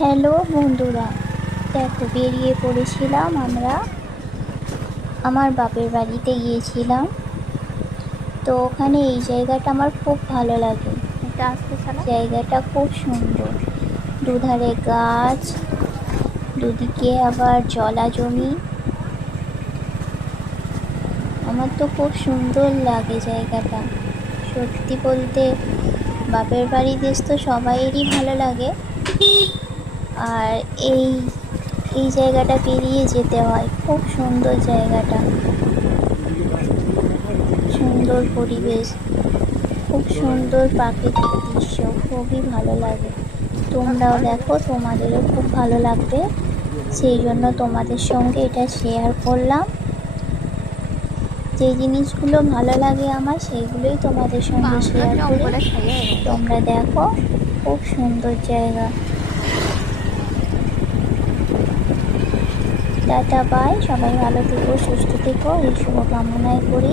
Hello বন্ধুরা, দেখো বেরিয়ে পড়েছিলাম আমরা আমার বাপের বাড়িতে গিয়েছিলাম। তো ওখানে এই জায়গাটা আমার খুব ভালো লাগে। জায়গাটা খুব সুন্দর, দুধারে গাছ, দুদিকে আবার জলা জমি। আমার তো খুব সুন্দর লাগে জায়গাটা। সত্যি বলতে বাপের বাড়ি দেশ তো সবাইয়েরই ভালো লাগে, আর এই এই জায়গাটা পেরিয়ে যেতে হয়। খুব সুন্দর জায়গাটা, সুন্দর পরিবেশ, খুব সুন্দর প্রাকৃতিক দৃশ্য, খুবই ভালো লাগে। তোমরাও দেখো, তোমাদেরও খুব ভালো লাগবে, সেই জন্য তোমাদের সঙ্গে এটা শেয়ার করলাম। যে জিনিসগুলো ভালো লাগে আমার, সেইগুলোই তোমাদের সঙ্গে শেয়ার করি। তোমরা দেখো, খুব সুন্দর জায়গা। Tata, bye. সবাই ভালো থেকো, সুস্থ থেকো, এই শুভকামনাই করি।